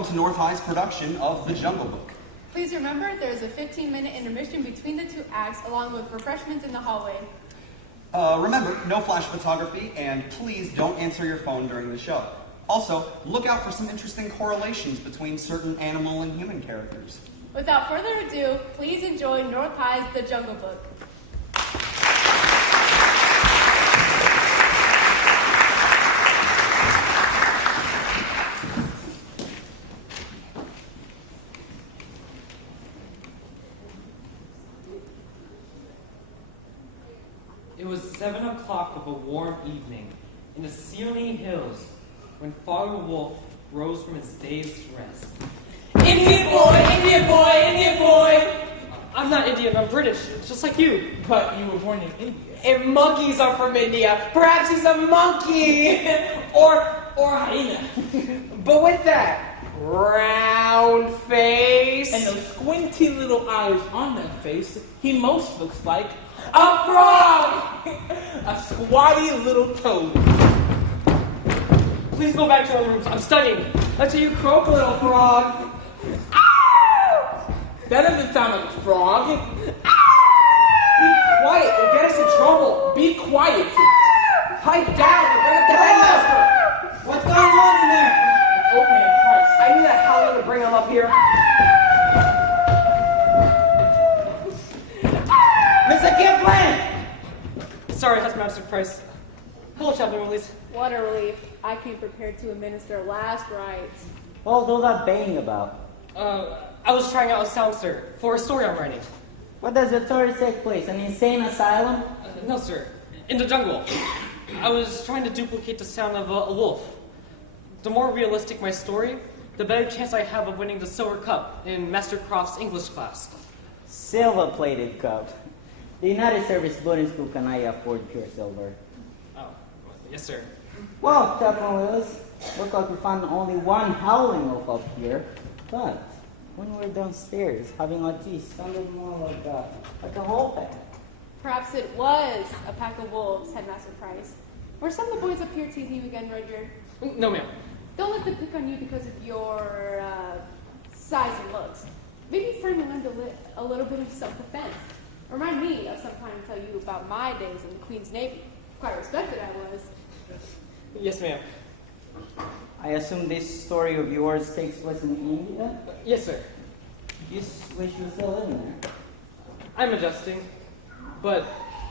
To North High's production of The Jungle Book. Please remember, there is a 15-minute intermission between the two acts, along with refreshments in the hallway. Remember, no flash photography, and please don't answer your phone during the show. Also, look out for some interesting correlations between certain animal and human characters. Without further ado, please enjoy North High's The Jungle Book. It was 7 o'clock of a warm evening in the Seone Hills when Father Wolf rose from his day's rest. Indian boy, Indian boy, Indian boy! I'm not Indian, I'm British, just like you. But you were born in India. And monkeys are from India. Perhaps he's a monkey! or a hyena. But with that round face and those squinty little eyes on that face, he most looks like a frog! a squatty little toad. Please go back to our rooms, I'm studying. Until you croak, little frog. That doesn't sound like a frog. Be quiet, you'll get us in trouble. Be quiet. Pipe down, you'll bring up the headmaster. What's going on in there? Oh man, Christ. I knew that howler to bring him up here. Mr. Kipling! Sorry, Headmaster Price. Hello, Chaplain Willis. What a relief. I came prepared to administer last rites. What was all that baying about? I was trying out a sound, sir, for a story I'm writing. What does the story take place? An insane asylum? No, sir. In the jungle. I was trying to duplicate the sound of a wolf. The more realistic my story, the better chance I have of winning the silver cup in Master Croft's English class. Silver-plated cup. The United Service boarding school can I afford pure silver. Oh, yes, sir. Well, Chaplain Willis, look like we found only one howling wolf up here. But when we're downstairs having our tea, sounded more like a whole pack. Perhaps it was a pack of wolves, Headmaster Price. Were some of the boys up here teasing you again, Rudyard? No, ma'am. Don't let them pick on you because of your size and looks. Maybe Freeman learned a little bit of self-defense. Remind me of some time to tell you about my days in the Queen's Navy. Quite respected I was. Yes, ma'am. I assume this story of yours takes place in India? Yes, sir. You wish you were still living there. I'm adjusting, but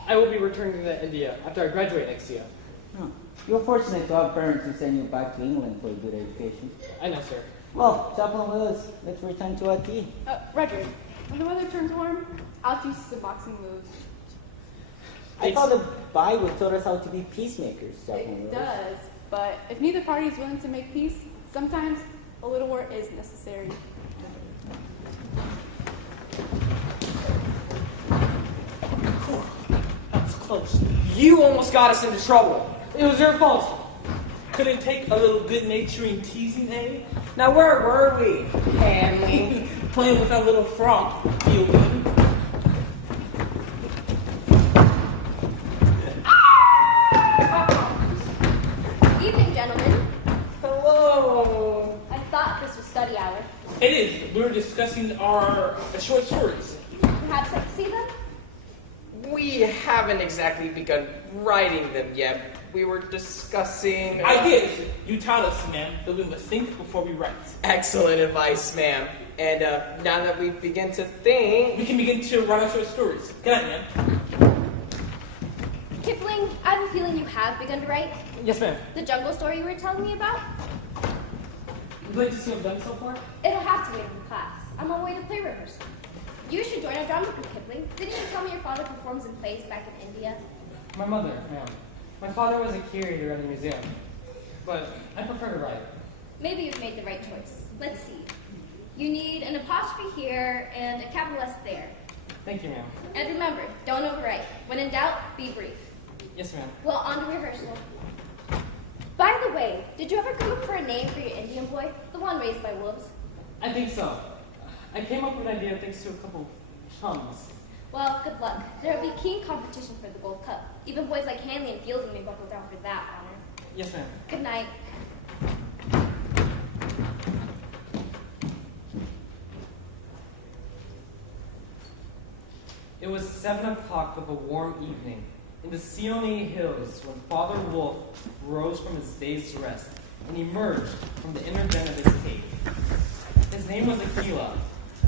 I will be returning to India after I graduate next year. Oh. You're fortunate to have parents who send you back to England for a good education. I know, sir. Well, Chaplain Willis, let's return to our tea. Rudyard, when the weather turns warm, I'll teach you some boxing moves. I thought the Bible taught us how to be peacemakers, Chaplain It Willis. does, but if neither party is willing to make peace, sometimes a little war is necessary. That was close. You almost got us into trouble. It was your fault. Couldn't take a little good-natured teasing, eh? Now where were we, Hanley? Playing with that little frog. Feel good. Evening, gentlemen. Hello. I thought this was study hour. It is. We were discussing our short stories. Perhaps I could see them? We haven't exactly begun writing them yet. We were discussing... Ideas. You taught us, ma'am, that we must think before we write. Excellent advice, ma'am. And now that we begin to think... We can begin to write our short stories. Good night, ma'am. Kipling, I have a feeling you have begun to write. Yes, ma'am. The jungle story you were telling me about? Would you like to see what I've done so far? It'll have to wait in class. I'm on my way to play rehearsal. You should join our drama group, Kipling. Didn't you tell me your father performs in plays back in India? My mother, ma'am. My father was a curator at the museum, but I prefer to write. Maybe you've made the right choice. Let's see. You need an apostrophe here and a capital S there. Thank you, ma'am. And remember, don't overwrite. When in doubt, be brief. Yes, ma'am. Well, on to rehearsal. By the way, did you ever come up for a name for your Indian boy? The one raised by wolves? I think so. I came up with an idea thanks to a couple chums. Well, good luck. There will be keen competition for the Gold Cup. Even boys like Hanley and Fielding may buckle down for that honor. Yes, ma'am. Good night. 7 o'clock of a warm evening in the Seonee Hills when Father Wolf rose from his day's rest and emerged from the inner den of his cave. His name was Aquila,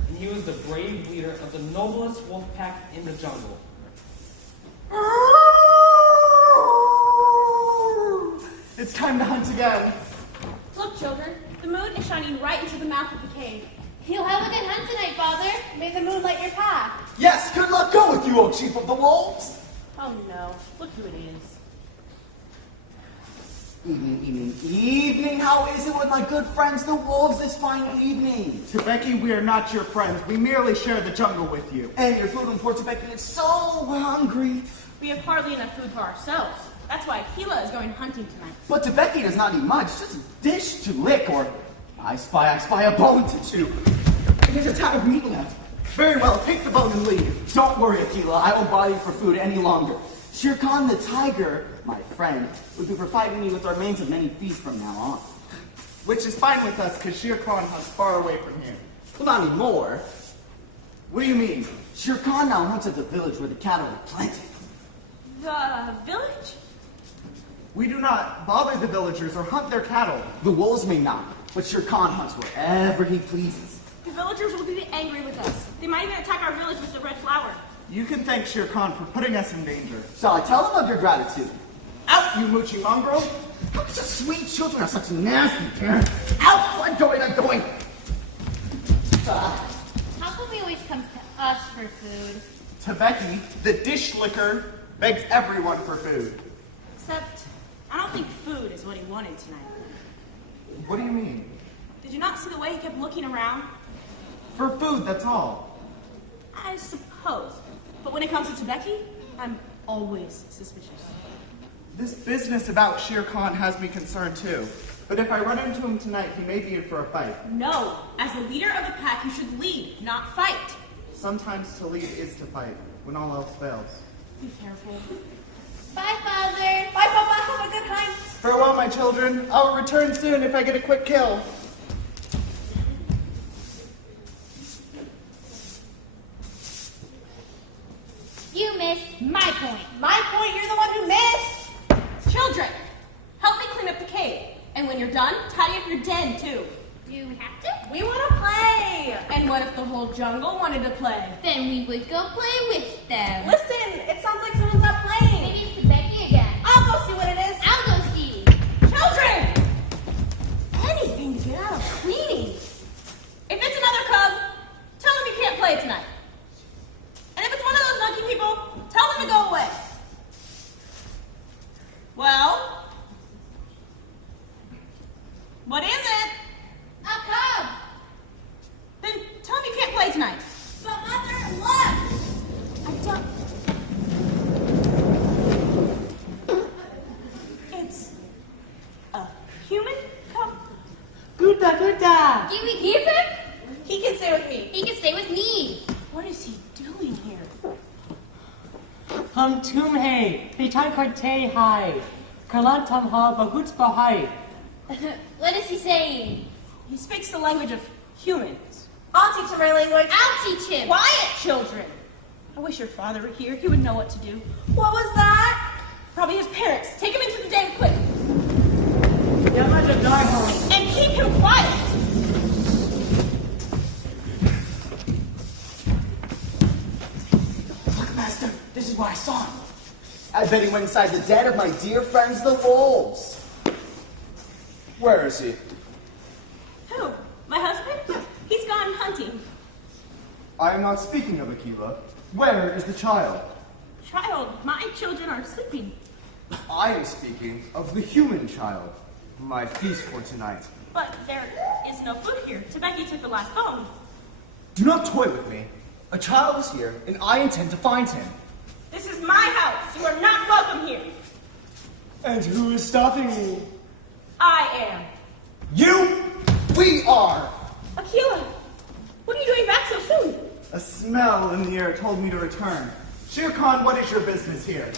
and he was the brave leader of the noblest wolf pack in the jungle. It's time to hunt again. Look, children, the moon is shining right into the mouth of the cave. You'll have a good hunt tonight, Father. May the moon light your path. Yes, good luck go with you, O Chief of the Wolves. Oh no, look who it is. Evening. How is it with my good friends, the wolves, this fine evening? Tebeki, we are not your friends. We merely share the jungle with you. And your food in Port Tebeki is so hungry. We have hardly enough food for ourselves. That's why Aquila is going hunting tonight. But Tebeki does not eat much, just a dish to lick, or I spy a bone to chew. There's a ton of meat left. Very well, take the bone and leave. Don't worry, Aquila, I won't bother you for food any longer. Shere Khan the tiger, my friend, will be providing me with our remains of many feasts from now on. Which is fine with us, because Shere Khan hunts far away from here. Well, not anymore. What do you mean? Shere Khan now hunts at the village where the cattle are planted. The village? We do not bother the villagers or hunt their cattle. The wolves may not, but Shere Khan hunts wherever he pleases. The villagers will be angry with us. They might even attack our village with the red flower. You can thank Shere Khan for putting us in danger. Shall I tell them of your gratitude? Out, you mooching mongrel! How could such sweet children have such nasty parents? Out! I'm going! How come he always comes to us for food? Tebeki, the dish licker, begs everyone for food. Except, I don't think food is what he wanted tonight. What do you mean? Did you not see the way he kept looking around? For food, that's all. I suppose. But when it comes to Tebeki, I'm always suspicious. This business about Shere Khan has me concerned too. But if I run into him tonight, he may be in for a fight. No, as the leader of the pack, you should lead, not fight. Sometimes to lead is to fight, when all else fails. Be careful. Bye, Father. Bye, Papa. Have a good night. Farewell, my children. I'll return soon if I get a quick kill. You missed my point. My point, you're the one who missed. Children, help me clean up the cave. And when you're done, tidy up your den, too. Do we have to? We want to play. And what if the whole jungle wanted to play? Then we would go play with them. Listen, it sounds like someone's not playing. Maybe it's the Becky again. I'll go see what it is. I'll go see. Children! Anything to get out of cleaning. If it's another cub, tell them you can't play tonight. And if it's one of those monkey people, tell them to go away. Well? What is it? A cub. Then tell them you can't play tonight. But Mother, look. I don't... It's a human cub? Good. Can we keep him? He can stay with me. He can stay with me. What is he doing here? Tumhe, Bitan Karte Hai, Karlantam Ha Bahuts Bahai. What is he saying? He speaks the language of humans. I'll teach him my language. I'll teach him. Quiet, children. I wish your father were here. He would know what to do. What was that? Probably his parents. Take him into the den quick. And keep him quiet. Look, Master, this is what I saw. I bet he went inside the den of my dear friends, the wolves. Where is he? Who? My husband? He's gone hunting. I am not speaking of Aquila. Where is the child? Child, my children are sleeping. I am speaking of the human child. My feast for tonight. But there is no food here. Tebeki took the last bone. Do not toy with me. A child is here, and I intend to find him. This is my house. You are not welcome here. And who is stopping me? I am. You? We are! Aquila, what are you doing back so soon? A smell in the air told me to return. Shere Khan, what is your business here?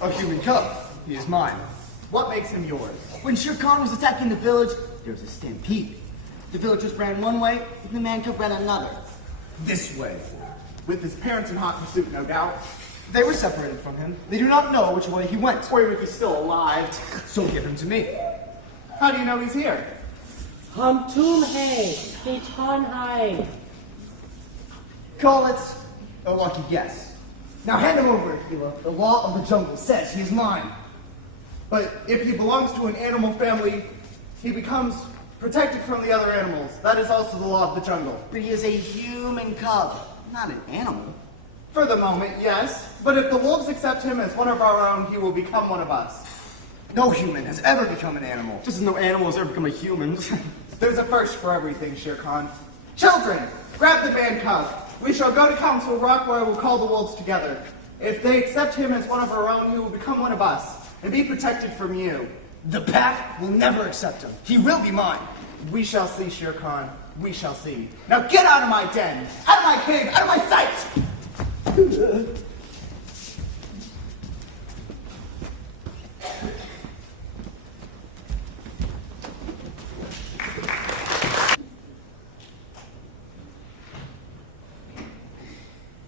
A human cub. He is mine. What makes him yours? When Shere Khan was attacking the village, there was a stampede. The villagers ran one way, and the man cub ran another. This way. With his parents in hot pursuit, no doubt. They were separated from him. They do not know which way he went. Or if he's still alive. So give him to me. How do you know he's here? Call it a lucky guess. Now hand him over, Aquila. The law of the jungle says he is mine. But if he belongs to an animal family, he becomes protected from the other animals. That is also the law of the jungle. But he is a human cub, not an animal. For the moment, yes. But if the wolves accept him as one of our own, he will become one of us. No human has ever become an animal. Just as no animal has ever become a human. There's a first for everything, Shere Khan. Children, grab the man cub. We shall go to Council Rock where I will call the wolves together. If they accept him as one of our own, he will become one of us and be protected from you. The pack will never accept him. He will be mine. We shall see, Shere Khan. We shall see. Now get out of my den! Out of my cave! Out of my sight!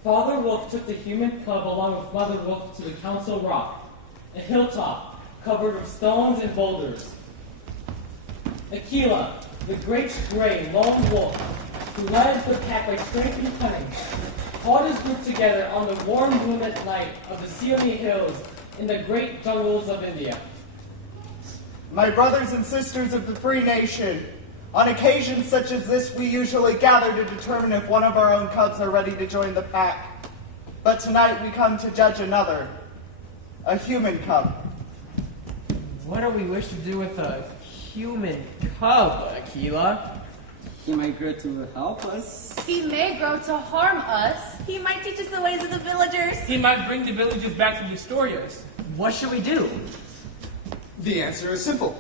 Father Wolf took the human cub along with Mother Wolf to the Council Rock, a hilltop covered with stones and boulders. Aquila, the great gray lone wolf, who led the pack by strength and cunning, called his group together on the warm moonlit night of the Sioni Hills in the great jungles of India. My brothers and sisters of the free nation, on occasions such as this, we usually gather to determine if one of our own cubs are ready to join the pack. But tonight we come to judge another, a human cub. What do we wish to do with a human cub, Aquila? He might grow to help us. He may grow to harm us. He might teach us the ways of the villagers. He might bring the villagers back to restore us. What should we do? The answer is simple.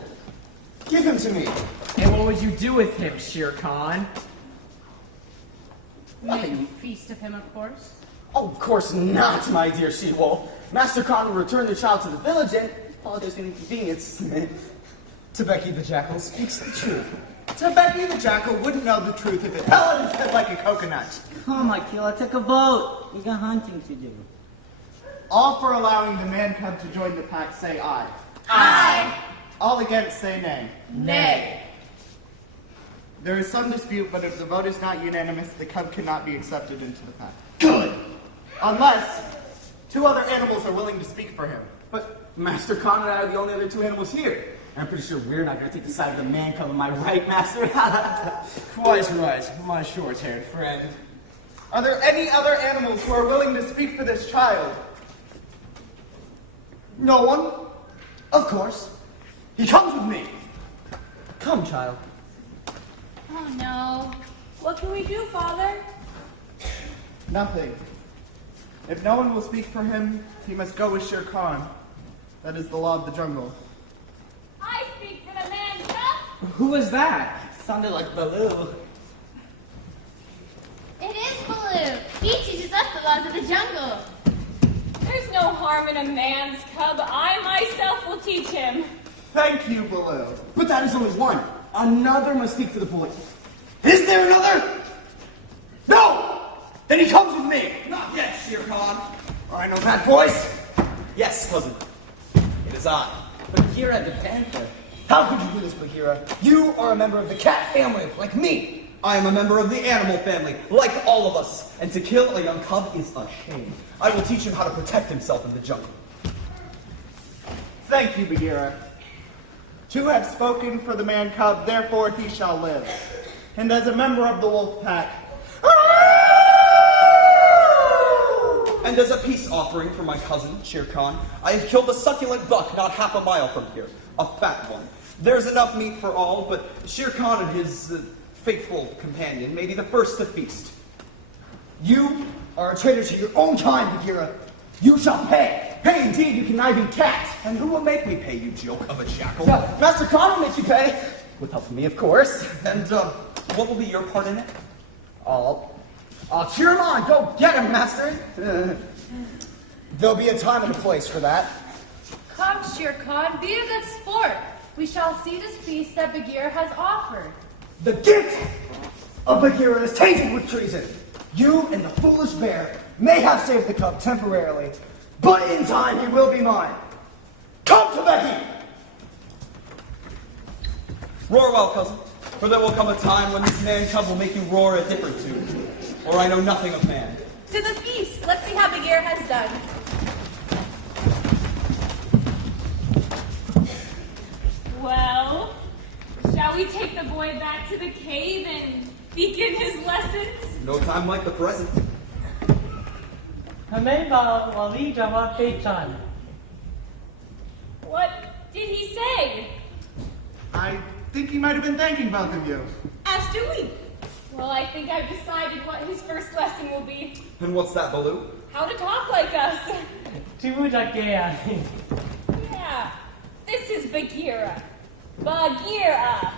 Give him to me. And what would you do with him, Shere Khan? Make a feast of him, of course. Oh, of course not, my dear she-wolf. Master Khan will return the child to the village and apologize for the inconvenience. Tebeki the Jackal speaks the truth. Tebeki the Jackal wouldn't know the truth if it fell on his head like a coconut. Come, Aquila, take a vote. We got hunting to do. All for allowing the man cub to join the pack say aye. Aye. All against say nay. Nay. There is some dispute, but if the vote is not unanimous, the cub cannot be accepted into the pack. Good. Unless two other animals are willing to speak for him. But Master Khan and I are the only other two animals here. I'm pretty sure we're not going to take the side of the man cub, am I right, Master? Quite right, my short-haired friend. Are there any other animals who are willing to speak for this child? No one? Of course. He comes with me. Come, child. Oh no. What can we do, Father? Nothing. If no one will speak for him, he must go with Shere Khan. That is the law of the jungle. I speak for the man cub. Who was that? Sounded like Baloo. It is Baloo. He teaches us the laws of the jungle. There's no harm in a man's cub. I myself will teach him. Thank you, Baloo. But that is only one. Another must speak for the boy. Is there another? No! Then he comes with me. Not yet, Shere Khan. I know that voice. Yes, cousin. It is I. Bagheera the panther. How could you do this, Bagheera? You are a member of the cat family, like me. I am a member of the animal family, like all of us. And to kill a young cub is a shame. I will teach him how to protect himself in the jungle. Thank you, Bagheera. Two have spoken for the man cub, therefore he shall live. And as a member of the wolf pack, And as a peace offering for my cousin, Shere Khan, I have killed a succulent buck not half a mile from here. A fat one. There's enough meat for all, but Shere Khan and his faithful companion may be the first to feast. You are a traitor to your own kind, Bagheera. You shall pay. Pay indeed, you conniving cat. And who will make me pay, you joke of a jackal? Master Khan will make you pay. With help from me, of course. And what will be your part in it? I'll cheer him on. Go get him, Master. There'll be a time and a place for that. Come, Shere Khan, be a good sport. We shall see this feast that Bagheera has offered. The gift of Bagheera is tainted with treason. You and the foolish bear may have saved the cub temporarily, But in time, he will be mine. Come to Becky! Roar well, cousin, for there will come a time when this man cub will make you roar a different tune, or I know nothing of man. To the feast. Let's see how Bagheera has done. Well, shall we take the boy back to the cave and begin his lessons? No time like the present. What did he say? I think he might have been thanking both of you. As do we. Well, I think I've decided what his first lesson will be. And what's that, Baloo? How to talk like us. Yeah, this is Bagheera. Bagheera.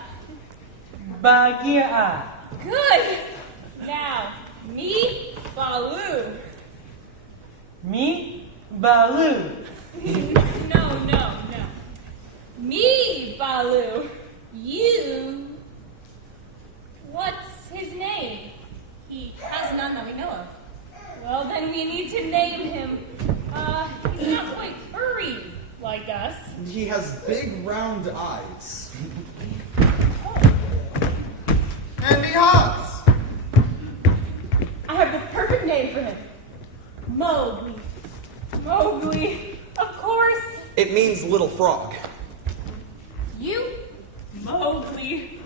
Good. Now, me, Baloo. No. Me, Baloo. You. What's his name? He has none that we know of. Well, then we need to name him. He's not quite furry like us. He has big round eyes. And he hops! I have the perfect name for him. Mowgli. Mowgli. Of course. It means little frog. You? Mowgli.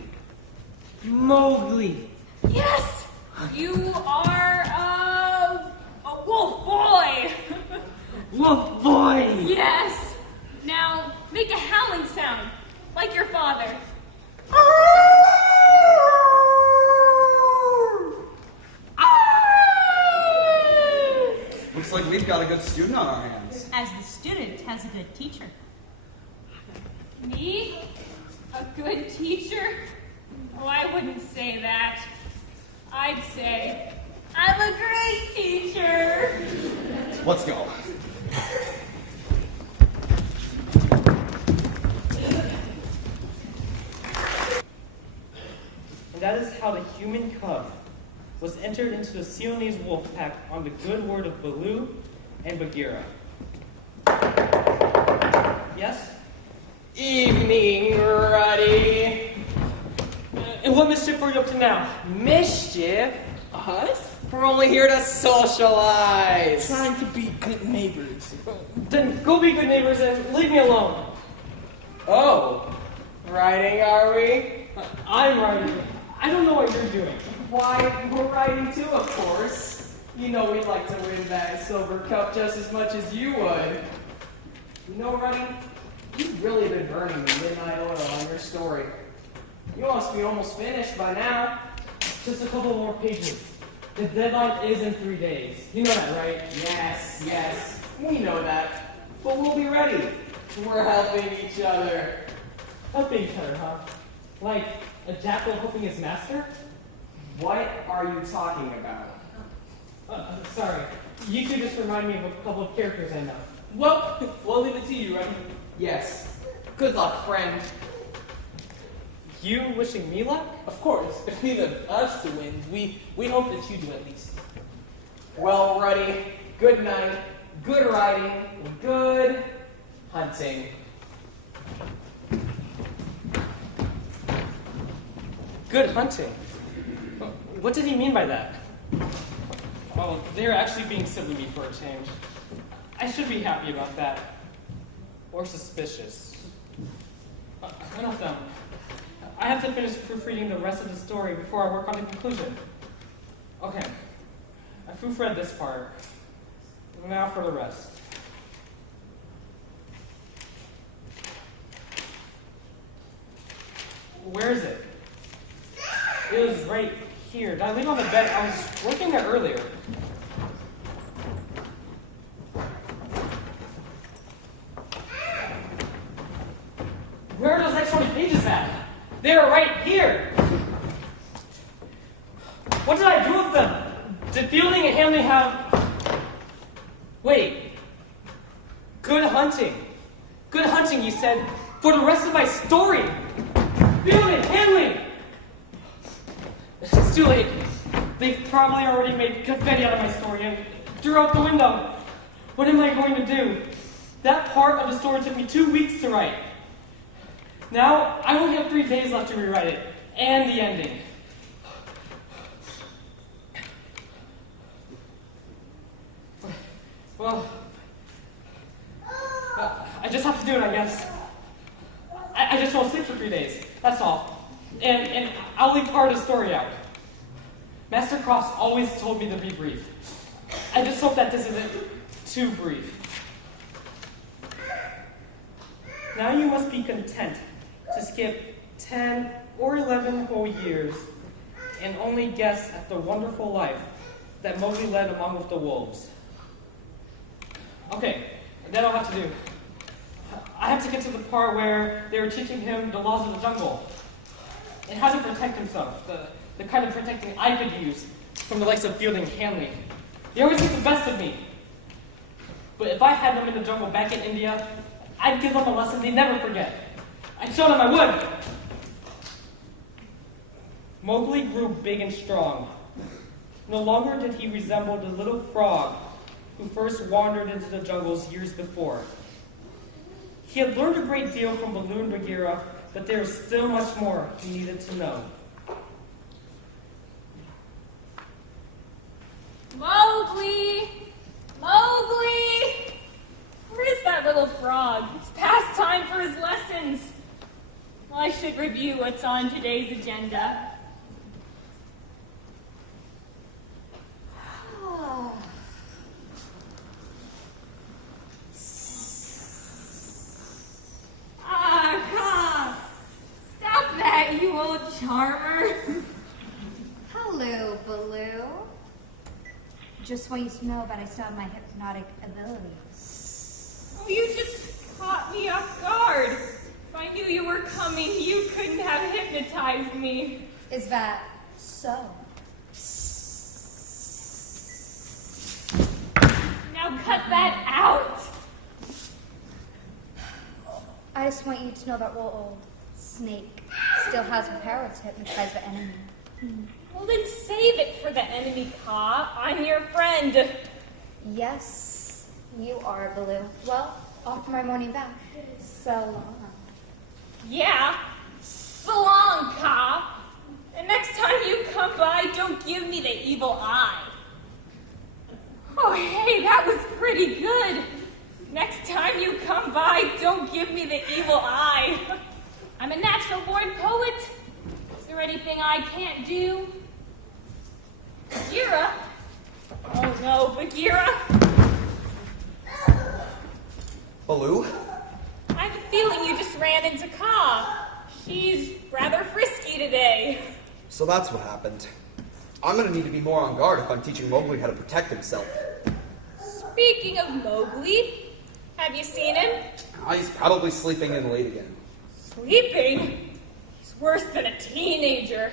Mowgli. Yes! You are a wolf boy! Wolf boy. Yes! Now, make a howling sound, like your father. Looks like we've got a good student on our hands. As the student has a good teacher. Me? A good teacher? Oh, I wouldn't say that. I'd say, I'm a great teacher! Let's go. And that is how the human cub was entered into the Siamese wolf pack on the good word of Baloo and Bagheera. Yes? Evening, Ruddy. And what mischief are you up to now? Mischief? Us? We're only here to socialize. Trying to be good neighbors. Then go be good neighbors and leave me alone. Oh, riding are we? I'm riding. I don't know what you're doing. Why, we're riding too, of course. You know we'd like to win that silver cup just as much as you would. You know, Ruddy, you've really been burning the midnight oil on your story. You must be almost finished by now. Just a couple more pages. The deadline is in 3 days. You know that, right? Yes, we know that. But we'll be ready. We're helping each other. Helping each other, huh? Like a jackal helping his master? What are you talking about? Sorry. You two just remind me of a couple of characters I know. Well, we'll leave it to you, Ruddy. Yes. Good luck, friend. You wishing me luck? Of course, if neither of us two wins, we hope that you do at least. Well, Ruddy, good night, good riding, good hunting. Good hunting. What did he mean by that? Oh, they're actually being silly me for a change. I should be happy about that. Or suspicious. Enough done. I have to finish proofreading the rest of the story before I work on the conclusion. Okay. I proofread this part. Now for the rest. Where is it? It was right here. Did I leave it on the bed? I was working there earlier. Where are those next 20 pages at? They are right here. What did I do with them? Did Fielding and Hanley have... Wait. Good hunting. Good hunting, you said, for the rest of my story. Fielding, Hanley! It's too late. They've probably already made confetti out of my story and threw out the window. What am I going to do? That part of the story took me 2 weeks to write. Now, I only have 3 days left to rewrite it, and the ending. Well, I just have to do it, I guess. I just won't sleep for 3 days, that's all. And I'll leave part of the story out. Master Cross always told me to be brief. I just hope that this isn't too brief. Now you must be content to skip 10 or 11 whole years and only guess at the wonderful life that Mowgli led among the wolves. Okay, that I'll have to do. I have to get to the part where they were teaching him the laws of the jungle and how to protect himself, the kind of protecting I could use from the likes of Field and Hanley. They always get the best of me. But if I had them in the jungle back in India, I'd give them a lesson they'd never forget. I'd show them I would. Mowgli grew big and strong. No longer did he resemble the little frog who first wandered into the jungles years before. He had learned a great deal from Baloo and Bagheera, but there was still much more he needed to know. Mowgli! Mowgli! Where is that little frog? It's past time for his lessons. I should review what's on today's agenda. Stop that, you old charmer. Hello, Baloo. Just want you to know that I still have my hypnotic abilities. Oh, you just caught me off guard. If I knew you were coming, you couldn't have hypnotized me. Is that so? Now cut that out. I just want you to know that old snake still has the power to hypnotize the enemy. Well, then save it for the enemy, Ka. I'm your friend. Yes, you are, Baloo. Well, off to my morning bath. So long. Yeah, so long, Ka. And next time you come by, don't give me the evil eye. Oh, hey, that was pretty good. Next time you come by, don't give me the evil eye. I'm a natural-born poet. Is there anything I can't do? Bagheera? Oh no, Bagheera. Baloo? I have a feeling you just ran into Ka. She's rather frisky today. So that's what happened. I'm gonna need to be more on guard if I'm teaching Mowgli how to protect himself. Speaking of Mowgli, have you seen him? He's probably sleeping in late again. Sleeping? He's worse than a teenager.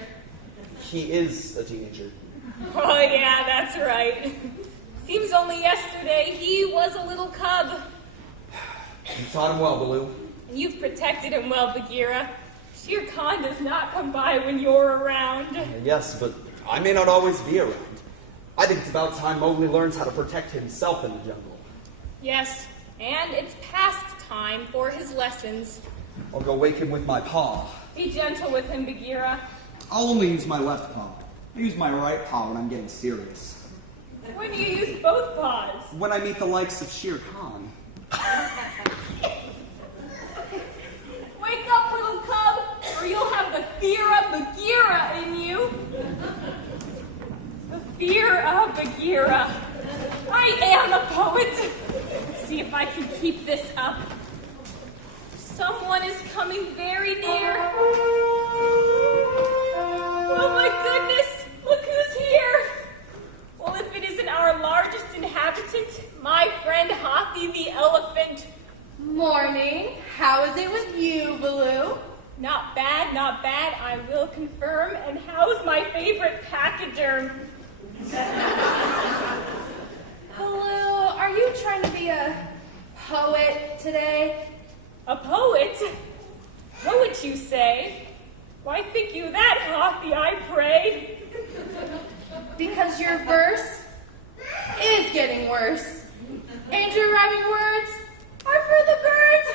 He is a teenager. Oh yeah, that's right. Seems only yesterday he was a little cub. You taught him well, Baloo. And you've protected him well, Bagheera. Shere Khan does not come by when you're around. Yes, but I may not always be around. I think it's about time Mowgli learns how to protect himself in the jungle. Yes, and it's past time for his lessons. I'll go wake him with my paw. Be gentle with him, Bagheera. I'll only use my left paw. I use my right paw when I'm getting serious. When do you use both paws? When I meet the likes of Shere Khan. Wake up, little cub, or you'll have the fear of Bagheera in you. The fear of Bagheera. I am a poet. Let's see if I can keep this up. Someone is coming very near. Oh my goodness, look who's here. Well, if it isn't our largest inhabitant, my friend Hathi the elephant. Morning. How is it with you, Baloo? Not bad, I will confirm. And how's my favorite pachyderm? Baloo, are you trying to be a poet today? A poet? Poet, you say? Why think you that, Hathi, I pray? Because your verse is getting worse. And your rhyming words are for the birds.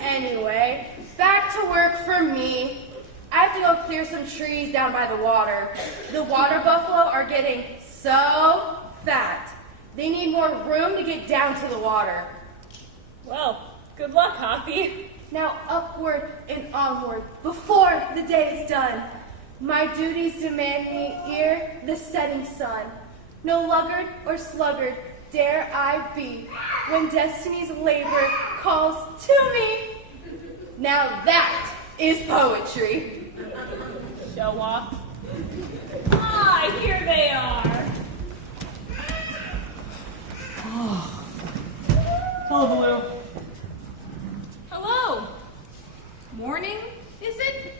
Anyway, back to work for me. I have to go clear some trees down by the water. The water buffalo are getting so fat. They need more room to get down to the water. Well, good luck, Hoppy. Now upward and onward before the day is done. My duties demand me ere the setting sun. No luggard or sluggard dare I be when destiny's labor calls to me. Now that is poetry. Show off. Ah, here they are. Hello, Baloo. Hello. Morning, is it?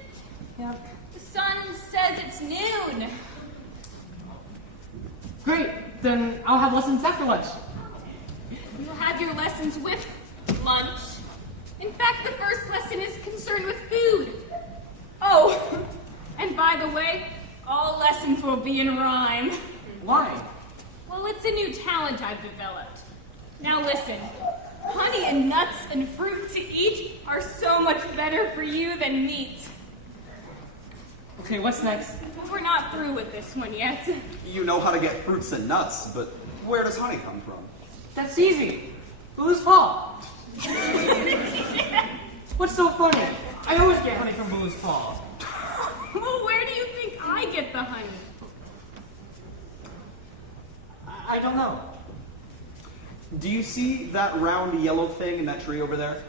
Yep. The sun says it's noon. Great. Then I'll have lessons after lunch. You'll have your lessons with lunch. In fact, the first lesson is concerned with food. Oh, and by the way, all lessons will be in rhyme. Why? Well, it's a new talent I've developed. Now listen, honey and nuts and fruit to eat are so much better for you than meat. Okay, what's next? We're not through with this one yet. You know how to get fruits and nuts, but where does honey come from? That's easy. Baloo's paw. What's so funny? I always get honey from Baloo's paw. Well, where do you think I get the honey? I don't know. Do you see that round yellow thing in that tree over there?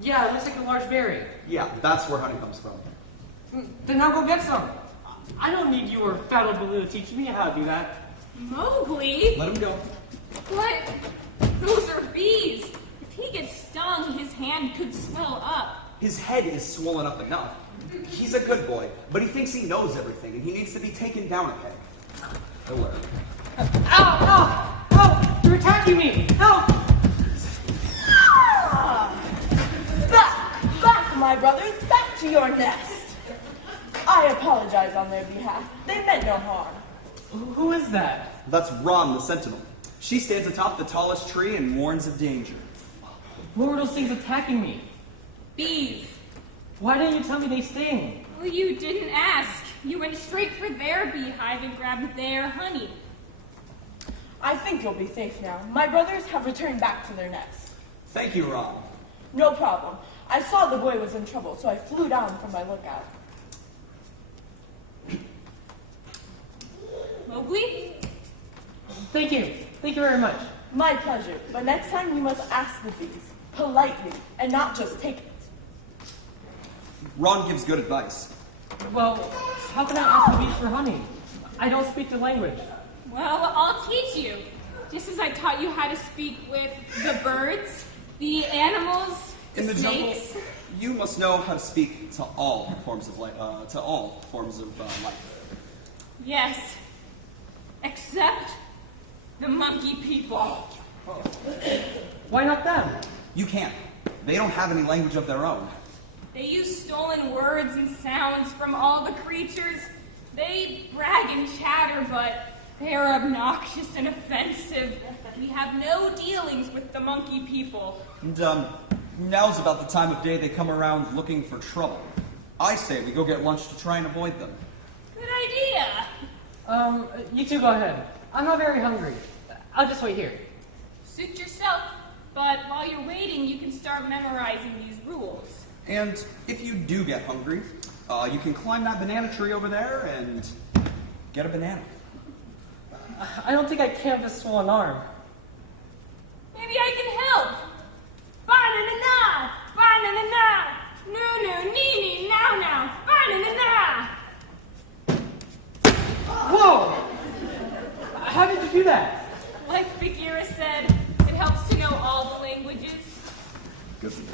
Yeah, it looks like a large berry. Yeah, that's where honey comes from. Then I'll go get some. I don't need you or Fat Old Baloo to teach me how to do that. Mowgli? Let him go. What? Those are bees. If he gets stung, his hand could swell up. His head is swollen up enough. He's a good boy, but he thinks he knows everything, and he needs to be taken down a peg. He'll learn. Ow! Ow! Ow! You're attacking me! Help! Back, my brothers, back to your nest. I apologize on their behalf. They meant no harm. Who is that? That's Ron the Sentinel. She stands atop the tallest tree and warns of danger. What were those things attacking me? Bees. Why didn't you tell me they sting? Well, you didn't ask. You went straight for their beehive and grabbed their honey. I think you'll be safe now. My brothers have returned back to their nest. Thank you, Ron. No problem. I saw the boy was in trouble, so I flew down from my lookout. Mowgli? Thank you. Thank you very much. My pleasure. But next time you must ask the bees, politely, and not just take it. Ron gives good advice. Well, how can I ask the bees for honey? I don't speak the language. Well, I'll teach you. Just as I taught you how to speak with the birds, the animals, In the jungle, snakes. you must know how to speak to all forms of life. Life. Yes. Except the monkey people. Why not them? You can't. They don't have any language of their own. They use stolen words and sounds from all the creatures. They brag and chatter, but they are obnoxious and offensive. We have no dealings with the monkey people. And, now's about the time of day they come around looking for trouble. I say we go get lunch to try and avoid them. Good idea. You two go ahead. I'm not very hungry. I'll just wait here. Suit yourself, but while you're waiting, you can start memorizing these rules. And if you do get hungry, you can climb that banana tree over there and get a banana. I don't think I can have a swollen arm. Maybe I can help. Ba-na-na-na! Ba-na-na-na! No-no-nee-nee, now-now! Ba-na-na-na! Whoa! How did you do that? Like Bagheera said, it helps to know all the languages. Good for you.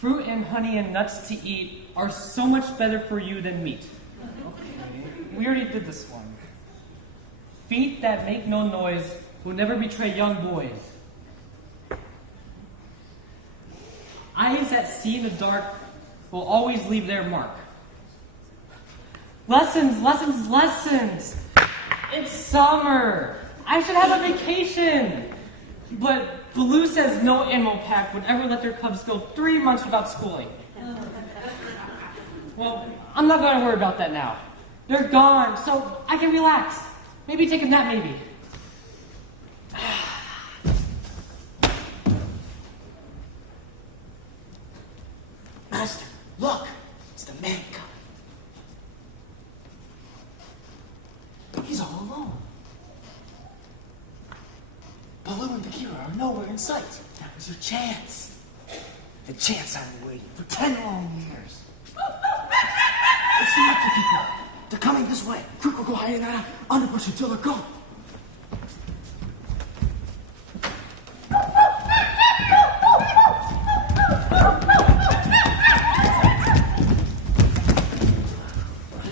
Fruit and honey and nuts to eat are so much better for you than meat. Okay, we already did this one. Feet that make no noise will never betray young boys. Eyes that see in the dark will always leave their mark. Lessons, lessons, lessons. It's summer. I should have a vacation. But Baloo says no animal pack would ever let their cubs go 3 months without schooling. Well, I'm not going to worry about that now. They're gone, so I can relax. Maybe take a nap, maybe. Master, look! It's the man cub. He's all alone. Baloo and Bagheera are nowhere in sight. That was your chance. The chance I've been waiting for 10 long years. It's the monkey people. They're coming this way. Quick, we'll go hide in that underbrush until they're gone.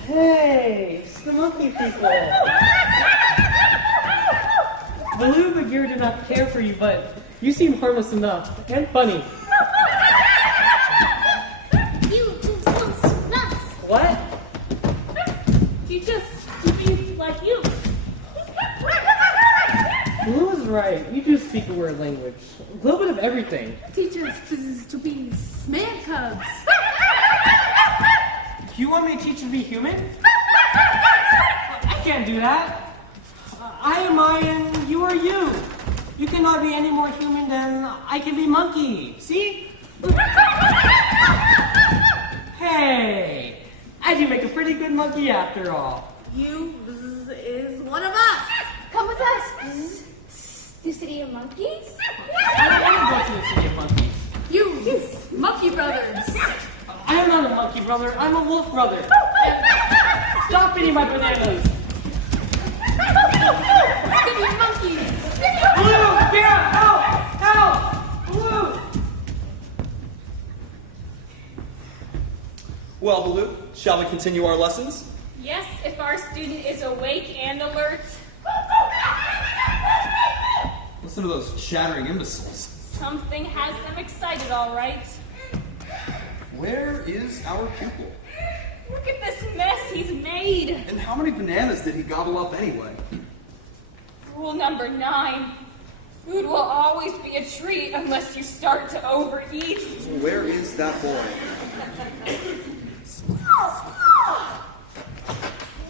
Hey, it's the monkey people. Baloo and Bagheera do not care for you, but you seem harmless enough and funny. You just nuts. What? Teach us to be like you. Baloo is right. You do speak a word language. A little bit of everything. Teach us to be man cubs. You want me to teach you to be human? I can't do that. I am I and you are you. You cannot be any more human than I can be monkey. See? Hey, I do make a pretty good monkey after all. You is one of us. Come with us. To City of Monkeys? I don't want to go to the city of monkeys. You monkey brothers. I am not a monkey brother. I'm a wolf brother. Stop eating my bananas. City of Monkeys. Baloo, Bagheera, help! Help! Baloo! Well, Baloo, shall we continue our lessons? Yes, if our student is awake and alert. Listen to those chattering imbeciles. Something has them excited, all right. Where is our pupil? Look at this mess he's made. And how many bananas did he gobble up anyway? Rule number 9. Food will always be a treat unless you start to overeat. Where is that boy?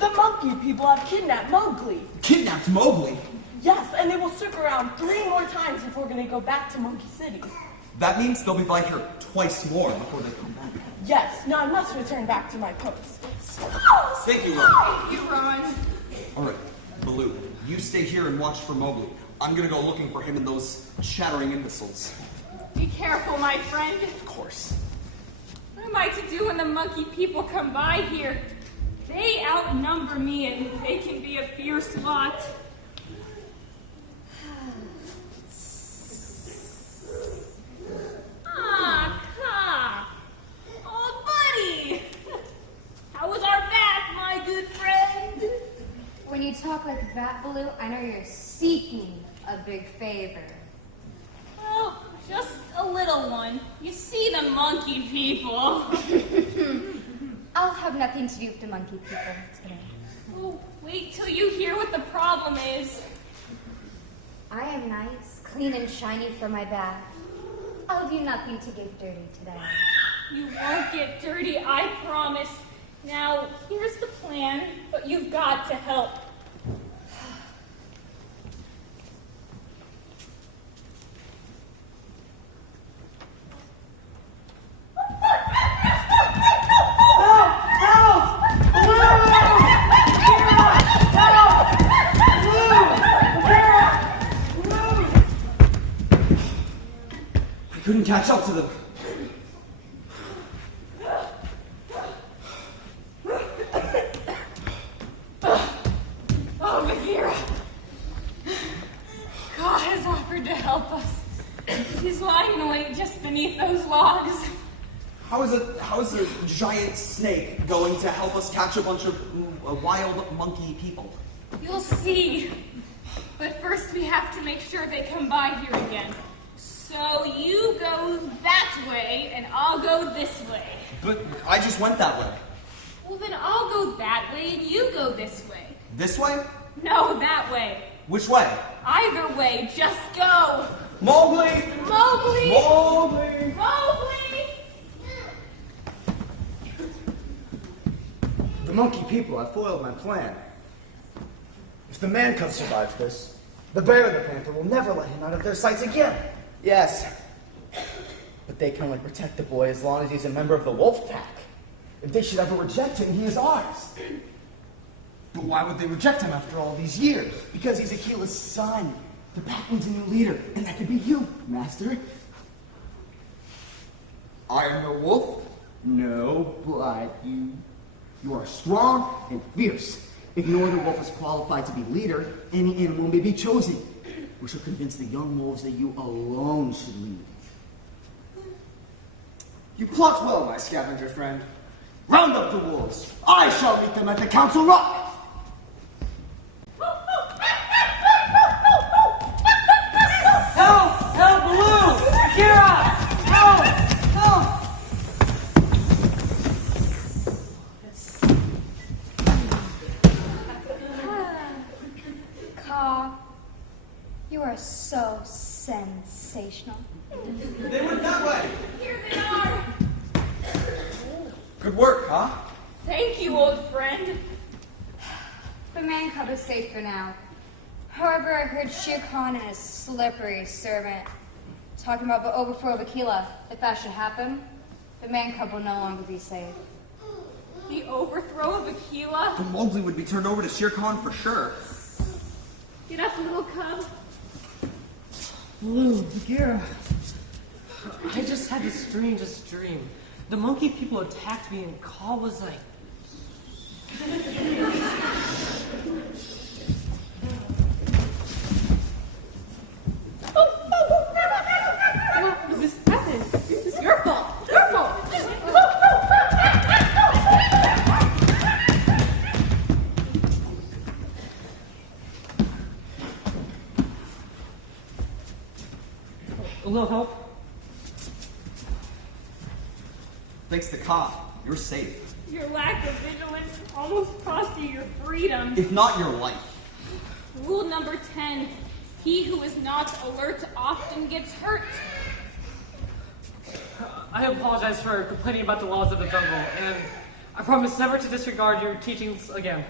The monkey people have kidnapped Mowgli. Kidnapped Mowgli? Yes, and they will circle around 3 more times before we're going to go back to Monkey City. That means they'll be by here twice more before they come back. Yes, now I must return back to my post. Thank you, Ron. You run. All right, Baloo, you stay here and watch for Mowgli. I'm gonna go looking for him and those chattering imbeciles. Be careful, my friend. Of course. What am I to do when the monkey people come by here? They outnumber me and they can be a fierce lot. Ka! Old buddy! How was our bath, my good friend? When you talk like that, Baloo, I know you're seeking a big favor. Well, just a little one. You see the monkey people. I'll have nothing to do with the monkey people today. Oh, wait till you hear what the problem is. I am nice, clean and shiny for my bath. I'll do nothing to get dirty today. You won't get dirty, I promise. Now, here's the plan, but you've got to help. I couldn't catch up to them. Oh, Bagheera! God has offered to help us. He's lying in wait just beneath those logs. How is a giant snake going to help us catch a bunch of wild monkey people? You'll see. But first we have to make sure they come by here again. So you go that way, and I'll go this way. But I just went that way. Well, then I'll go that way, and you go this way. This way? No, that way. Which way? Either way, just go. Mowgli! Mowgli! Mowgli! Mowgli! The monkey people have foiled my plan. If the man cub survives this, the bear and the panther will never let him out of their sights again. Yes. But they can only protect the boy as long as he's a member of the wolf pack. If they should ever reject him, he is ours. But why would they reject him after all these years? Because he's Akila's son. The pack needs a new leader, and that could be you, Master. I am no wolf. No, but you are strong and fierce. If no other wolf is qualified to be leader, any animal may be chosen. We shall convince the young wolves that you alone should lead. You plot well, my scavenger friend. Round up the wolves. I shall meet them at the council rock. Help! Help, Baloo! Akira! Help! Help! Ka, you are so sensational. They went that way. Here they are. Good work, huh? Thank you, old friend. The man cub is safe for now. However, I heard Shere Khan and his slippery servant talking about the overthrow of Akila. If that should happen, the man cub will no longer be safe. The overthrow of Akila? The Mowgli would be turned over to Shere Khan for sure. Get up, little cub. Baloo, Bagheera. I just had the strangest dream. The monkey people attacked me and Ka was like... What did this happen? It's your fault. Your fault. A little help? Thanks to Ka, you're safe. Your lack of vigilance almost cost you your freedom. If not your life. Rule number 10. He who is not alert often gets hurt. I apologize for complaining about the laws of the jungle, and I promise never to disregard your teachings again.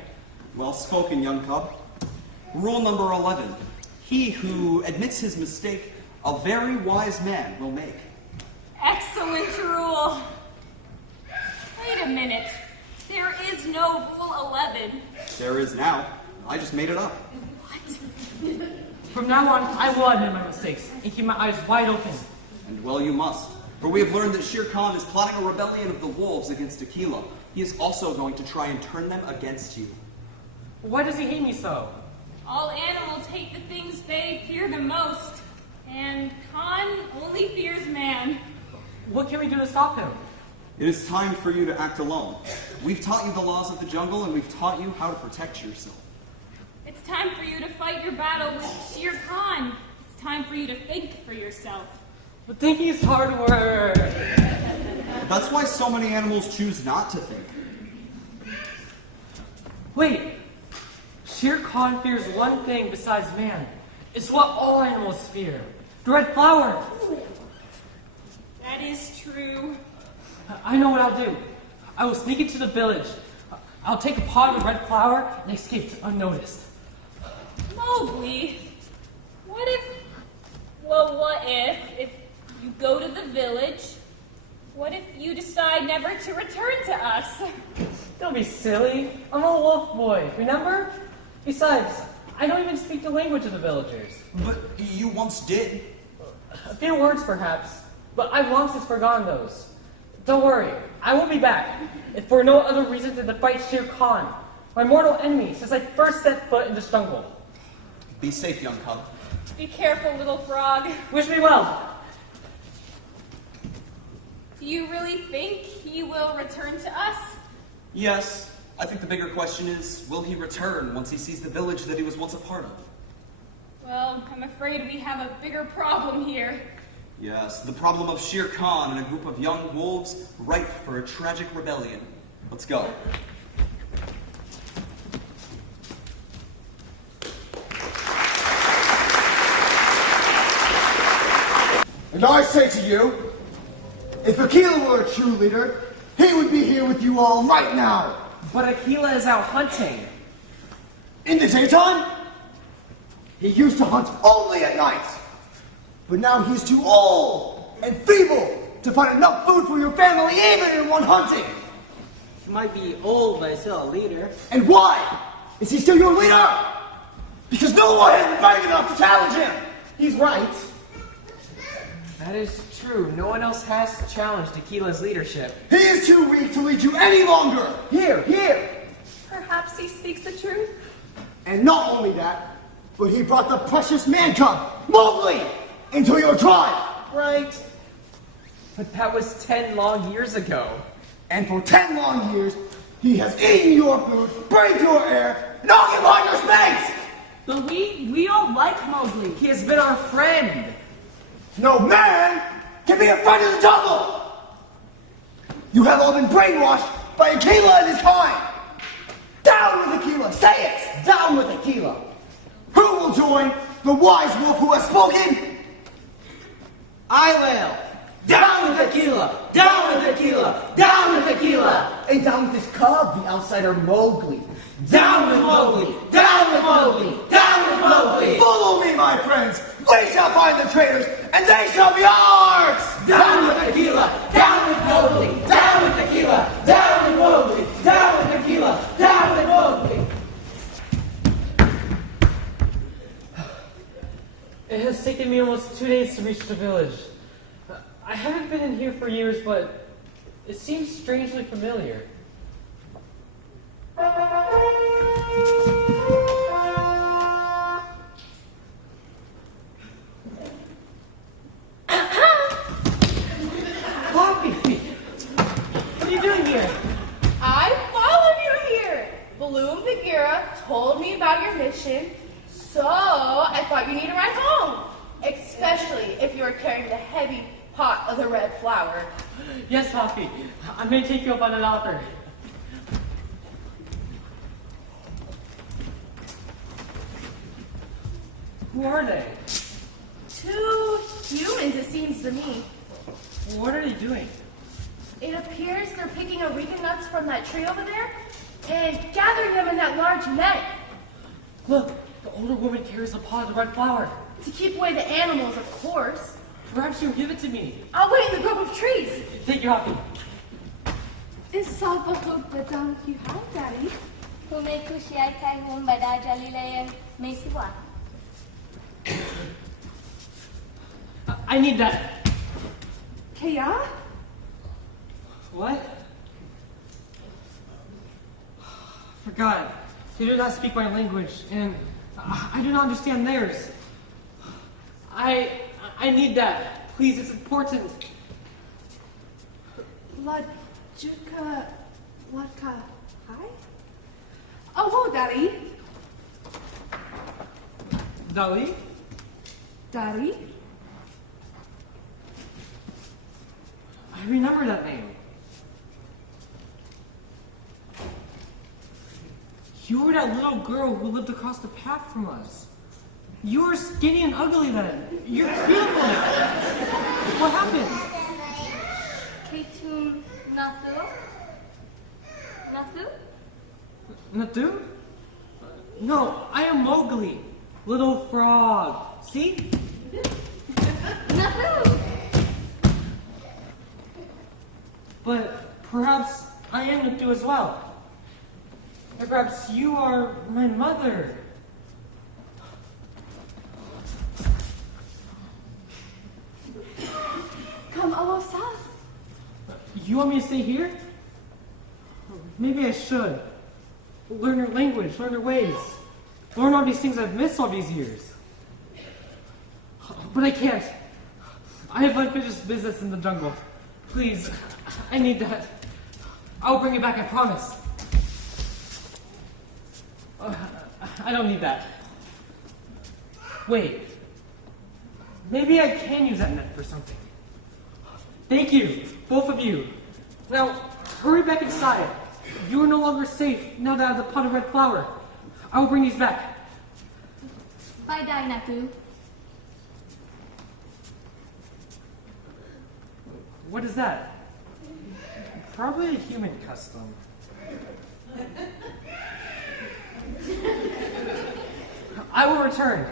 Well spoken, young cub. Rule number 11. He who admits his mistake, a very wise man will make. Excellent rule. Wait a minute. There is no Rule 11. There is now. I just made it up. From now on, I will admit my mistakes and keep my eyes wide open. And well you must. For we have learned that Shere Khan is plotting a rebellion of the wolves against Akila. He is also going to try and turn them against you. Why does he hate me so? All animals hate the things they fear the most. And Khan only fears man. What can we do to stop him? It is time for you to act alone. We've taught you the laws of the jungle, and we've taught you how to protect yourself. It's time for you to fight your battle with Shere Khan. It's time for you to think for yourself. But thinking is hard work. That's why so many animals choose not to think. Wait. Shere Khan fears one thing besides man. It's what all animals fear. The red flower. That is true. I know what I'll do. I will sneak into the village. I'll take a pot of the red flower and escape unnoticed. Mowgli, what if you go to the village, what if you decide never to return to us? Don't be silly. I'm a wolf boy, remember? Besides, I don't even speak the language of the villagers. But you once did. A few words, perhaps, but I've long since forgotten those. Don't worry, I will be back, if for no other reason than to fight Shere Khan, my mortal enemy since I first set foot in this jungle. Be safe, young cub. Be careful, little frog. Wish me well. Do you really think he will return to us? Yes. I think the bigger question is, will he return once he sees the village that he was once a part of? Well, I'm afraid we have a bigger problem here. Yes, the problem of Shere Khan and a group of young wolves ripe for a tragic rebellion. Let's go. And I say to you, if Aquila were a true leader, he would be here with you all right now. But Aquila is out hunting. In the daytime? He used to hunt only at night. But now he's too old and feeble to find enough food for your family even in one hunting. He might be old, but still a leader. And why? Is he still your leader? Because no one has been brave enough to challenge him. He's right. That is true. No one else has challenged Aquila's leadership. He is too weak to lead you any longer. Here. Perhaps he speaks the truth. And not only that, but he brought the precious man cub, Mowgli, into your tribe. Right. But that was 10 long years ago. And for 10 long years, he has eaten your food, breathed your air, and occupied your space. But we all like Mowgli. He has been our friend. No man can be a friend of the jungle. You have all been brainwashed by Aquila and his kind. Down with Aquila, say it! Down with Aquila! Who will join the wise wolf who has spoken? I will! Down with Aquila! Down with Aquila! Down with Aquila! And down with his cub, the outsider Mowgli. Down with Mowgli! Down with Mowgli! Down with Mowgli! Follow me, my friends! We shall find the traitors, and they shall be ours! Down with Aquila! Down with Mowgli! Down with Aquila! Down with Mowgli! Down with Aquila! Down with Mowgli! It has taken me almost 2 days to reach the village. I haven't been in here for years, but it seems strangely familiar. Poppy! What are you doing here? I followed you here. Baloo and Bagheera told me about your mission, so I thought you needed a ride home. Especially if you were carrying the heavy pot of the red flower. Yes, Poppy. I'm going to take you up on an offer. Who are they? 2 humans, it seems to me. What are they doing? It appears they're picking areca nuts from that tree over there and gathering them in that large net. Look, the older woman carries a pot of the red flower. To keep away the animals, of course. Perhaps you'll give it to me. I'll wait in the grove of trees. Take your Poppy. Is Salvador Badam you have, Daddy? I need that. Kaya? What? Forgot. They do not speak my language, and I do not understand theirs. I need that. Please, it's important. Lajuka Laka Hi? Oh, whoa, Daddy. Dali? Daddy? I remember that name. You were that little girl who lived across the path from us. You were skinny and ugly then. You're beautiful now. What happened? Natu? No, I am Mowgli. Little frog. See? But perhaps I am Natu as well. Or perhaps you are my mother. Come, Alosa. You want me to stay here? Maybe I should. Learn her language, learn her ways. Learn all these things I've missed all these years. But I can't. I have unfinished business in the jungle. Please, I need that. I'll bring it back, I promise. I don't need that. Wait. Maybe I can use that net for something. Thank you, both of you. Now, hurry back inside. You are no longer safe now that I have the pot of red flour. I will bring these back. Bye, Dainaku. What is that? Probably a human custom. I will return.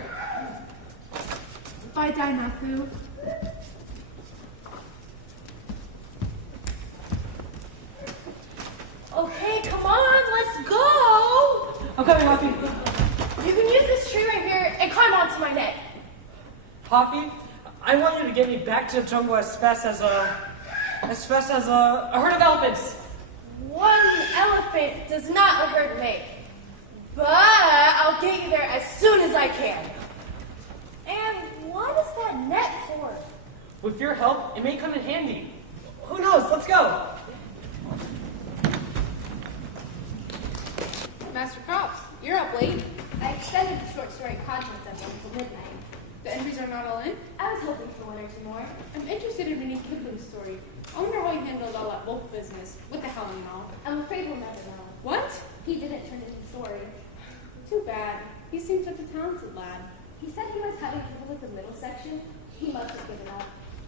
Bye, Dainaku. Okay, come on, let's go. I'm coming, Poppy. You can use this tree right here and climb onto my neck. Poppy, I want you to get me back to the jungle as fast as a herd of elephants. One elephant does not a herd make, but I'll get you there as soon as I can. And what is that net for? With your help, it may come in handy. Who knows? Let's go. Master Crops, you're up late. I extended the short story contest deadline until midnight. The entries are not all in? I was hoping for one or two more. I'm interested in reading Kipling's story. I wonder how he handled all that wolf business with the howling and all. I'm afraid we'll never know. What? He didn't turn in the story. Too bad. He seems such a talented lad. He said he was having trouble with the middle section. He must have given up.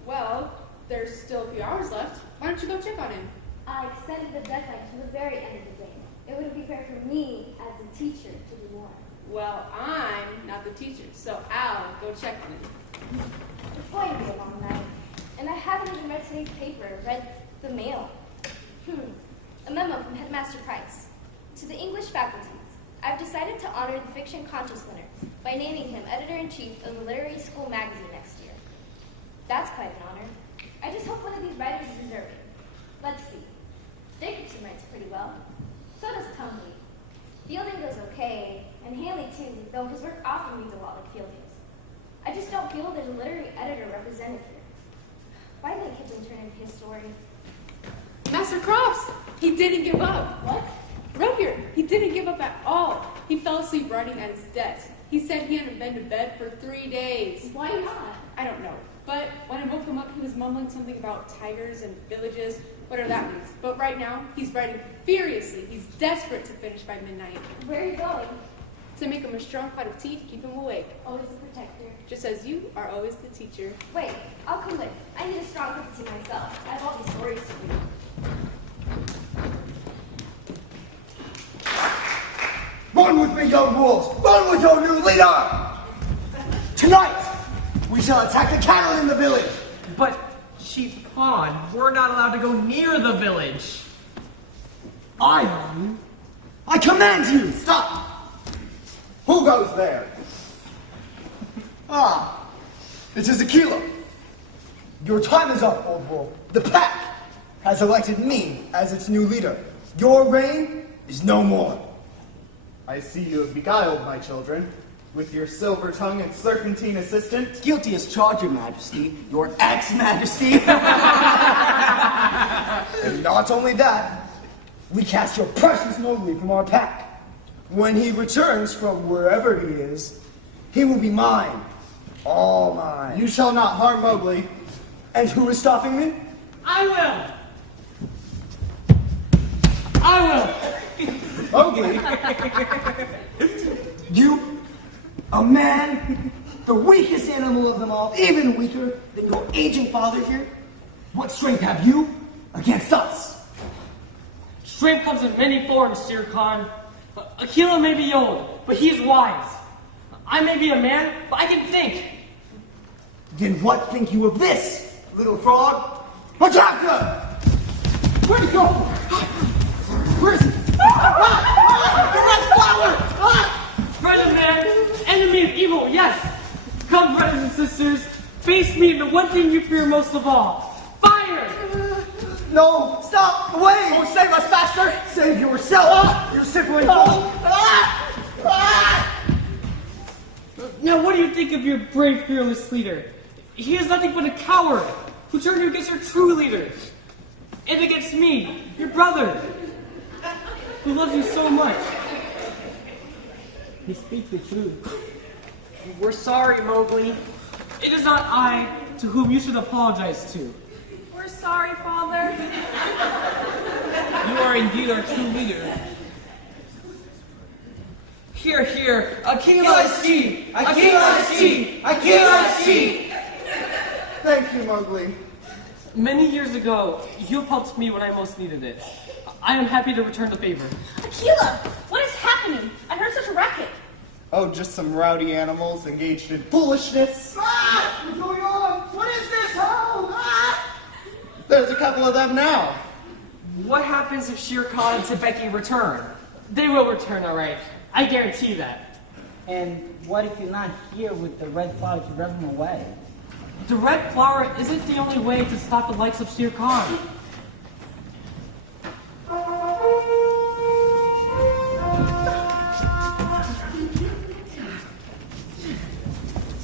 Well, there's still a few hours left. Why don't you go check on him? I extended the deadline to the very end of the game. It wouldn't be fair for me as a teacher to do more. Well, I'm not the teacher, so I'll go check on him. It's going to be a long night. And I haven't even read today's paper, read the mail. A memo from Headmaster Price. To the English faculties, I've decided to honor the fiction contest winner by naming him editor-in-chief of the Literary School magazine next year. That's quite an honor. I just hope one of these writers is deserving. Let's see. Jacobson writes pretty well. So does Tumley. Fielding goes okay, and Haley too, though his work often reads a lot like Fielding's. I just don't feel there's a literary editor represented here. Why didn't Kipling turn in his story? Master Crofts! He didn't give up. What? Rudyard, he didn't give up at all. He fell asleep writing at his desk. He said he hadn't been to bed for 3 days. Why not? I don't know. But when I woke him up, he was mumbling something about tigers and villages, whatever that means. But right now, he's writing furiously. He's desperate to finish by midnight. Where are you going? To make him a strong pot of tea to keep him awake. Always the protector. Just as you are always the teacher. Wait, I'll come with. I need a strong cup of tea myself. I have all these stories to read. Run with me, young wolves! Run with your new leader! Tonight, we shall attack the cattle in the village! But, Chief Pond, we're not allowed to go near the village. I command you! Stop! Who goes there? It is Aquila. Your time is up, old wolf. The pack has elected me as its new leader. Your reign is no more. I see you have beguiled my children with your silver tongue and serpentine assistant. Guilty as charged, your majesty. Your ex-majesty. And not only that, we cast your precious Mowgli from our pack. When he returns from wherever he is, he will be mine. All mine. You shall not harm Mowgli. And who is stopping me? I will! Mowgli? You, a man, the weakest animal of them all, even weaker than your aging father here? What strength have you against us? Strength comes in many forms, Shere Khan. Aquila may be old, but he is wise. I may be a man, but I can think. Then what think you of this, little frog? Attack her! Where'd he go? Where is he? The red flower! Friend of man, enemy of evil, yes. Come, brothers and sisters, face me in the one thing you fear most of all. Fire! No, stop, away! Oh, save us, master! Save yourself, you sickening fool! Now, what do you think of your brave, fearless leader? He is nothing but a coward who turned you against your true leader. And against me, your brother, who loves you so much. He speaks the truth. We're sorry, Mowgli. It is not I to whom you should apologize to. We're sorry, Father. You are indeed our true leader. Here, here. Akila Shi! Akila Shi! Akila Shi! Thank you, Mowgli. Many years ago, you helped me when I most needed it. I am happy to return the favor. Akila, what is happening? I heard such a racket. Oh, just some rowdy animals engaged in foolishness. Ah! What's going on? What is this? Oh! Ah! There's a couple of them now. What happens if Shere Khan and Sebeki return? They will return, all right. I guarantee that. And what if you're not here with the red flower to rub them away? The red flower isn't the only way to stop the likes of Shere Khan.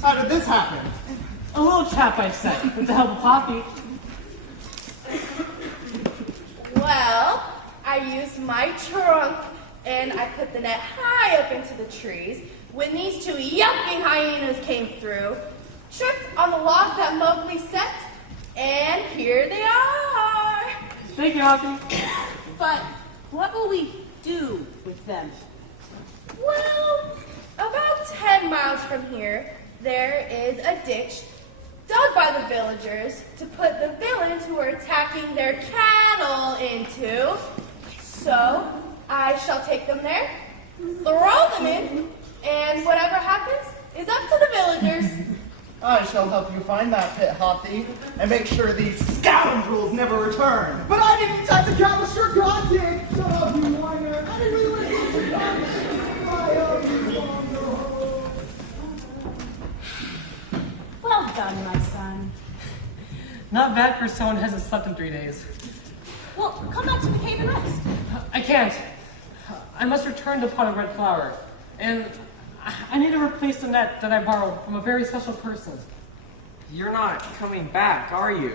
How did this happen? A little chap I sent, with the help of Hoppy. Well, I used my trunk and I put the net high up into the trees when these two yupping hyenas came through, tripped on the log that Mowgli set, and here they are. Thank you, Hoppy. But what will we do with them? Well, about 10 miles from here, there is a ditch dug by the villagers to put the villains who are attacking their cattle into. So, I shall take them there, throw them in, and whatever happens is up to the villagers. I shall help you find that pit, Hoppy, and make sure these scoundrels never return. But I didn't touch the cattle, sure God did. Shut up, you whiner. I didn't really want to touch the cattle. Well done, my son. Not bad for someone who hasn't slept in 3 days. Well, come back to the cave and rest. I can't. I must return the pot of red flower. And I need to replace the net that I borrowed from a very special person. You're not coming back, are you?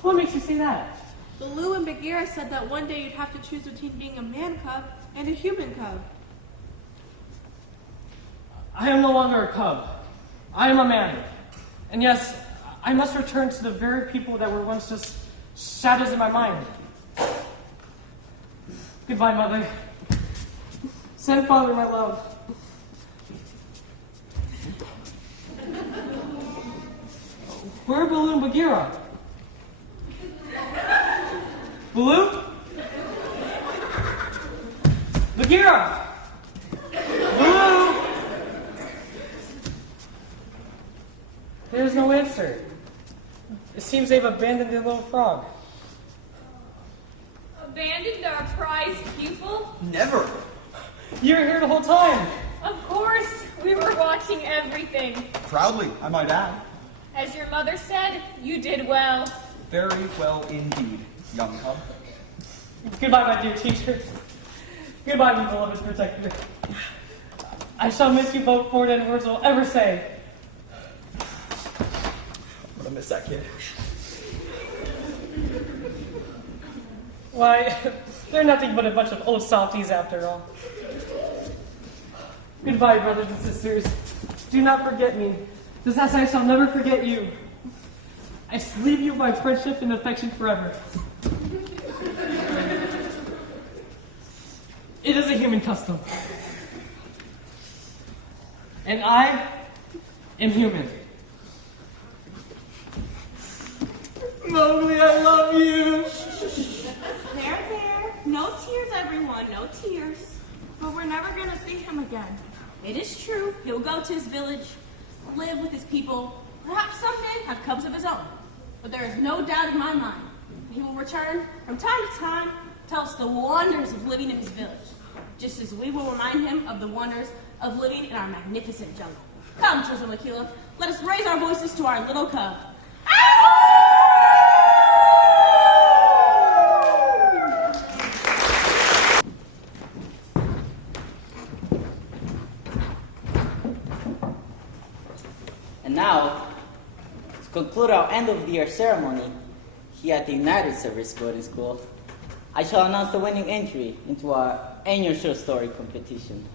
What makes you say that? Baloo and Bagheera said that one day you'd have to choose between being a man cub and a human cub. I am no longer a cub. I am a man. And yes, I must return to the very people that were once just shadows in my mind. Goodbye, Mother. Send Father my love. Where are Baloo and Bagheera? Baloo? Bagheera! Baloo! There's no answer. It seems they've abandoned their little frog. Abandoned our prized pupil? Never. You were here the whole time. Of course, we were watching everything. Proudly, I might add. As your mother said, you did well. Very well indeed, young cub. Goodbye, my dear teacher. Goodbye, my beloved protector. I shall miss you both more than words will ever say. I'm gonna miss that kid. Why, they're nothing but a bunch of old softies after all. Goodbye, brothers and sisters. Do not forget me, just as I shall never forget you. I leave you my friendship and affection forever. It is a human custom. And I am human. Mowgli, I love you. There, there. No tears, everyone. No tears. But we're never going to see him again. It is true. He'll go to his village, live with his people, perhaps someday have cubs of his own. But there is no doubt in my mind that he will return from time to time, tell us the wonders of living in his village, just as we will remind him of the wonders of living in our magnificent jungle. Come, children of Akila, let us raise our voices to our little cub. And now, to conclude our end of the year ceremony here at the United Service Boarding School, I shall announce the winning entry into our annual short story competition.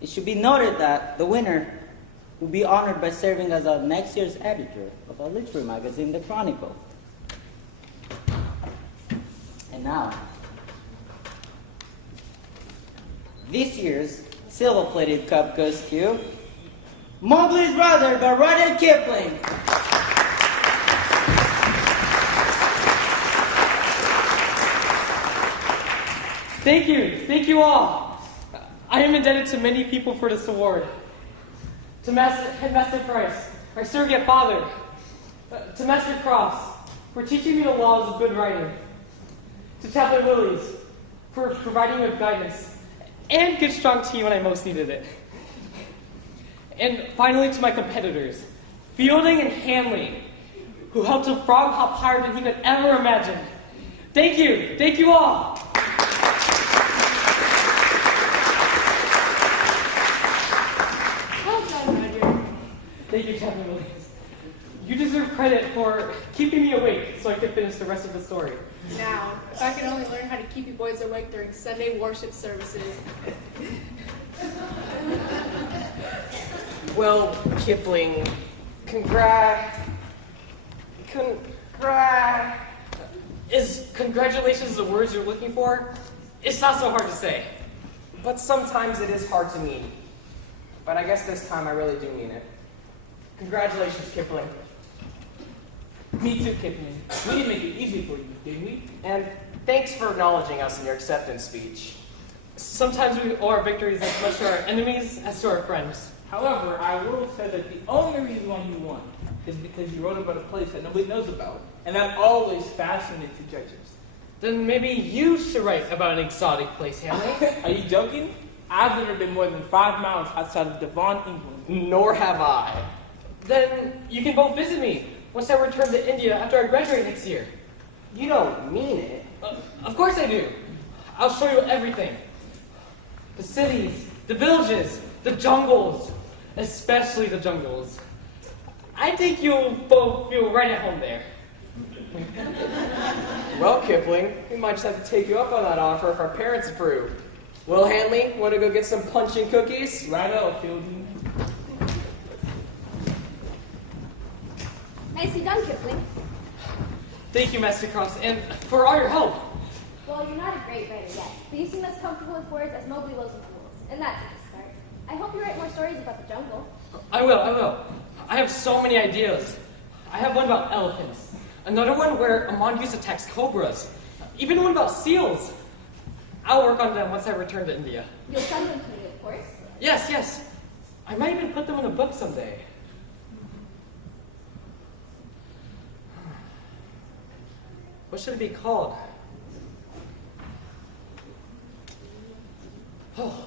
It should be noted that the winner will be honored by serving as a next year's editor of a literary magazine, The Chronicle. And now, this year's silver-plated cup goes to Mowgli's Brother by Rudyard Kipling. Thank you all. I am indebted to many people for this award. To Headmaster Price, our surrogate father. To Master Cross, for teaching me the laws of good writing. To Chaplain Willies, for providing me with guidance and good strong tea when I most needed it. And finally to my competitors, Fielding and Hanley, who helped a frog hop higher than he could ever imagine. Thank you all. Well done, Rudyard. Thank you, Chaplain Williams. You deserve credit for keeping me awake so I could finish the rest of the story. Now, if I could only learn how to keep you boys awake during Sunday worship services. Well, Kipling, Is congratulations the words you're looking for? It's not so hard to say. But sometimes it is hard to mean. But I guess this time I really do mean it. Congratulations, Kipling. Me too, Kipling. We didn't make it easy for you, did we? And thanks for acknowledging us in your acceptance speech. Sometimes we owe our victories as much to our enemies as to our friends. However, I will say that the only reason why you won is because you wrote about a place that nobody knows about. And that always fascinates the judges. Then maybe you should write about an exotic place, Hanley. Are you joking? I've never been more than 5 miles outside of Devon, England. Nor have I. Then you can both visit me once I return to India after I graduate next year. You don't mean it. Of course I do. I'll show you everything. The cities, the villages, the jungles, especially the jungles. I think you'll both feel right at home there. Well, Kipling, we might just have to take you up on that offer if our parents approve. Well, Hanley, want to go get some punch and cookies? Right, Fielding. Nicely done, Kipling. Thank you, Master Cross, and for all your help. Well, you're not a great writer yet, but you seem as comfortable with words as Mowgli was with rules, and that's a good start. I hope you write more stories about the jungle. I will. I have so many ideas. I have one about elephants, another one where a mongoose attacks cobras, even one about seals. I'll work on them once I return to India. You'll send them to me, of course. Yes. I might even put them in a book someday. What should it be called? Oh,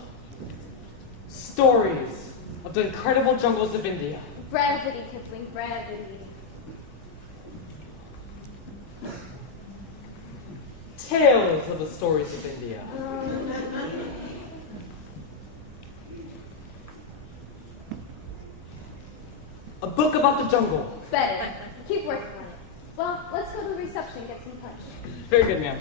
Stories of the Incredible Jungles of India. Brevity, Kipling, brevity. Tales of the Stories of India. A book about the jungle. Better. Keep working on it. Well, let's go to the reception and get some punch. Very good, ma'am.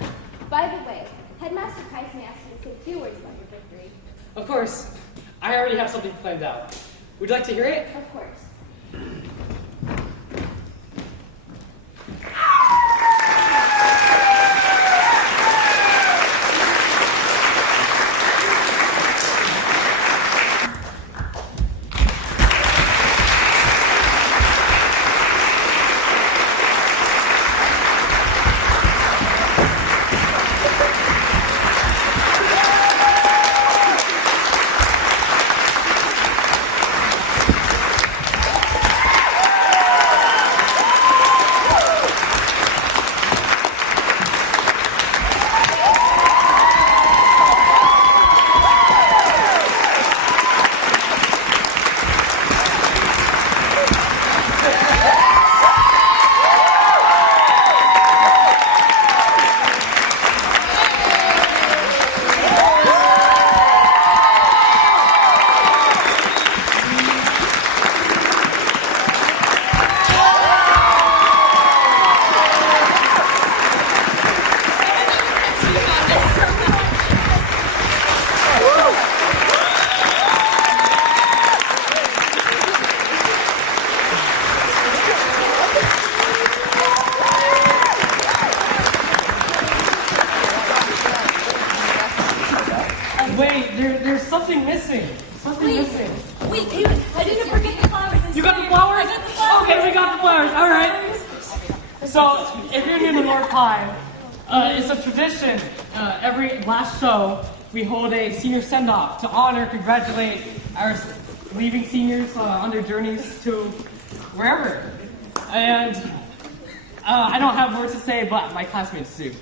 By the way, Headmaster Price may ask you to say a few words about your victory. Of course. I already have something planned out. Would you like to hear it? Of course. missing. Something missing. Wait, I didn't forget the flowers. You got the flowers? I got the flowers. Okay, we got the flowers. All right. So, if you're new to North High, it's a tradition. Every last show, we hold a senior send-off to honor, congratulate our leaving seniors on their journeys to wherever. And I don't have words to say, but my classmates do.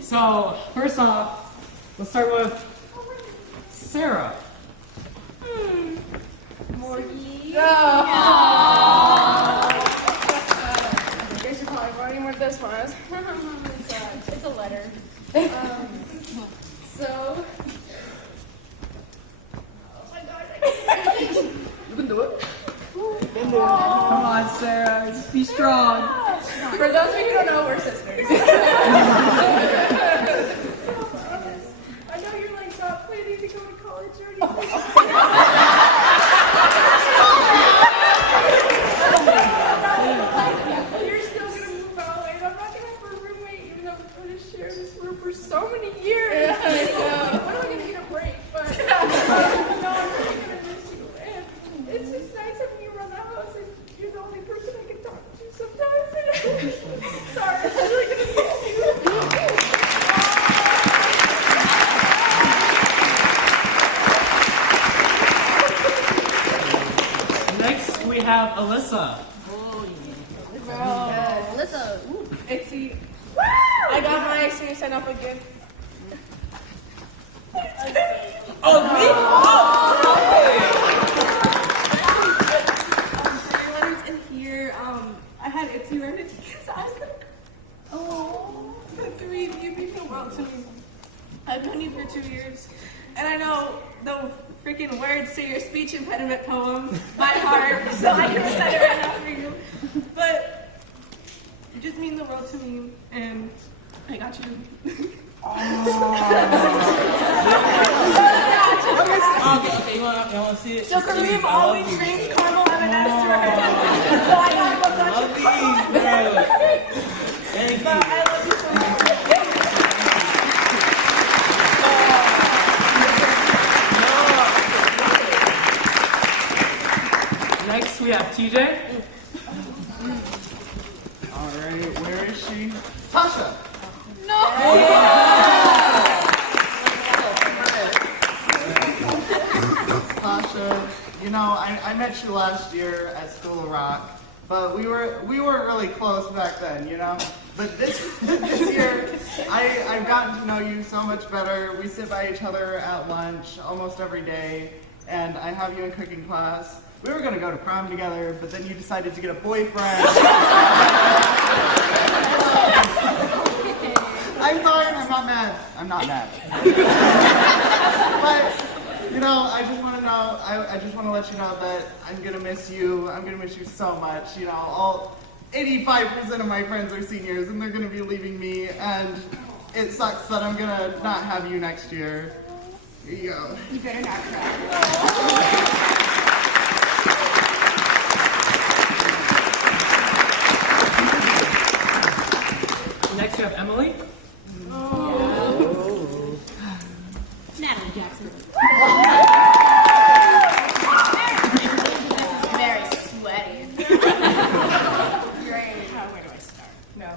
So, first off, let's start with Sarah. Morgie. You guys are probably wondering what this was. It's a letter. So. Oh my god, I can't. You can do it. Come on, Sarah. Be strong. For those of you who don't know, we're sisters. I know you're like not planning to go to college or anything. You're still gonna move out, and I'm not gonna have a roommate, even though we're gonna share this room for so many years. When am I gonna get a break? But no, I'm really gonna miss you, and it's just nice having you around the house, and you're the only person I can talk to sometimes. Sorry, I'm really gonna miss you. Next, we have Alyssa. Alyssa. Itsy. I got my senior send off again. Oh, me? Letters in here. I had Itsy write it because I was gonna. Oh, the three of you mean the world to me. I've known you for 2 years, and I know the freaking words to your speech impediment poem by heart, so I can recite it right now for you. But you just mean the world to me, and I got you. Okay, you want to see it? So Kareem always drinks caramel M&Ms to her. So I gotta go touch it. Thank But I love you so much. Next, we have TJ. Alright, where is she? Tasha! Tasha, you know, I met you last year at School of Rock, but we weren't really close back then, you know? But this year, I've gotten to know you so much better. We sit by each other at lunch almost every day, and I have you in cooking class. We were gonna go to prom together, but then you decided to get a boyfriend. I'm fine, I'm not mad. I'm not mad. But, you know, I just want to know, I just want to let you know that I'm going to miss you. I'm going to miss you so much. You know, all 85% of my friends are seniors, and they're going to be leaving me, and it sucks that I'm going to not have you next year. Here you go. You better not cry. Next, we have Emily. Natalie Jackson. This is very sweaty. Great. Where do I start? No.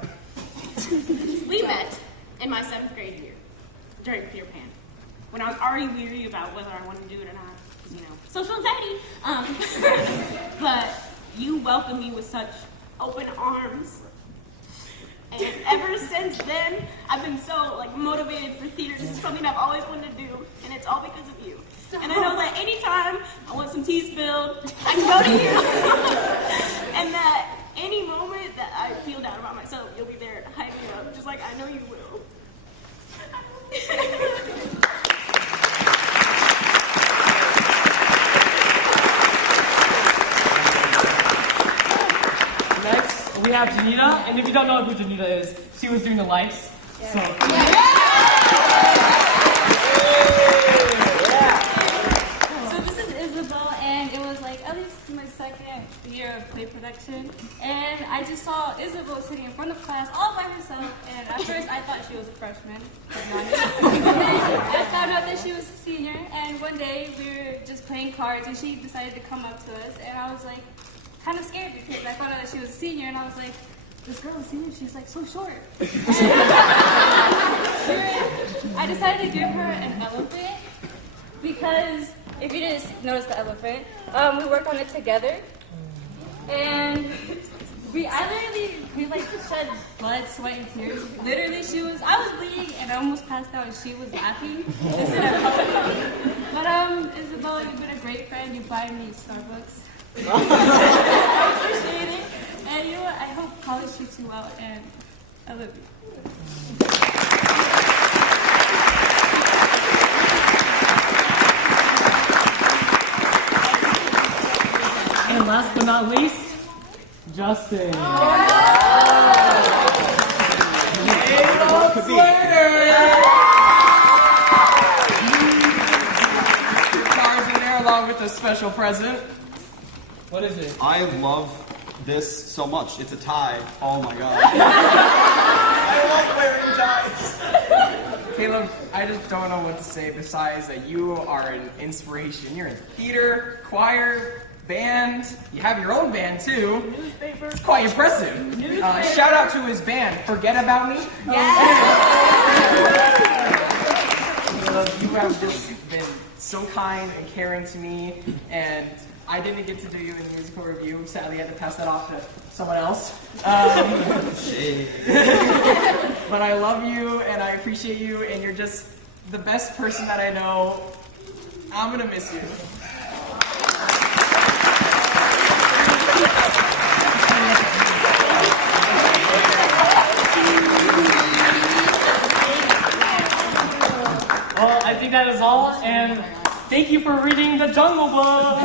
We met in my 7th grade year during Peter Pan, when I was already weary about whether I wanted to do it or not, because, you know, social anxiety. But you welcomed me with such open arms. And ever since then, I've been so motivated for theater. This is something I've always wanted to do, and it's all because of you. And I know that anytime I want some tea spilled, I can go to you. And that any moment that I feel down about myself, you'll be there to hype me up, just like I know you will. Next, we have Janita. And if you don't know who Janita is, she was doing the lights. So. So this is Isabel, and it was like at least my second year of play production, and I just saw Isabel sitting in front of class all by herself, and at first I thought she was a freshman, but not. Then I found out that she was a senior, and one day we were just playing cards, and she decided to come up to us, and I was like kind of scared because I found out that she was a senior, and I was like, this girl is senior, she's like so short. I decided to give her an elephant because if you didn't notice the elephant, we worked on it together, and we like shed blood, sweat, and tears. Literally, I was bleeding and I almost passed out, and she was laughing instead of helping me. But Isabella, you've been a great friend. You buy me Starbucks. I appreciate it, and you know what? I hope college treats you well, and I love you. And last but not least, Justin. Cards in there along with a special present. What is it? I love this so much. It's a tie. Oh my god. I love wearing ties. Caleb, I just don't know what to say besides that you are an inspiration. You're in theater, choir, band. You have your own band too. Newspaper. It's quite impressive. Shout out to his band, Forget About Me. You have just been so kind and caring to me, and I didn't get to do you in the musical review. Sadly, I had to pass that off to someone else. But I love you, and I appreciate you, and you're just the best person that I know. I'm gonna miss you. Well, I think that is all, and thank you for reading The Jungle Book.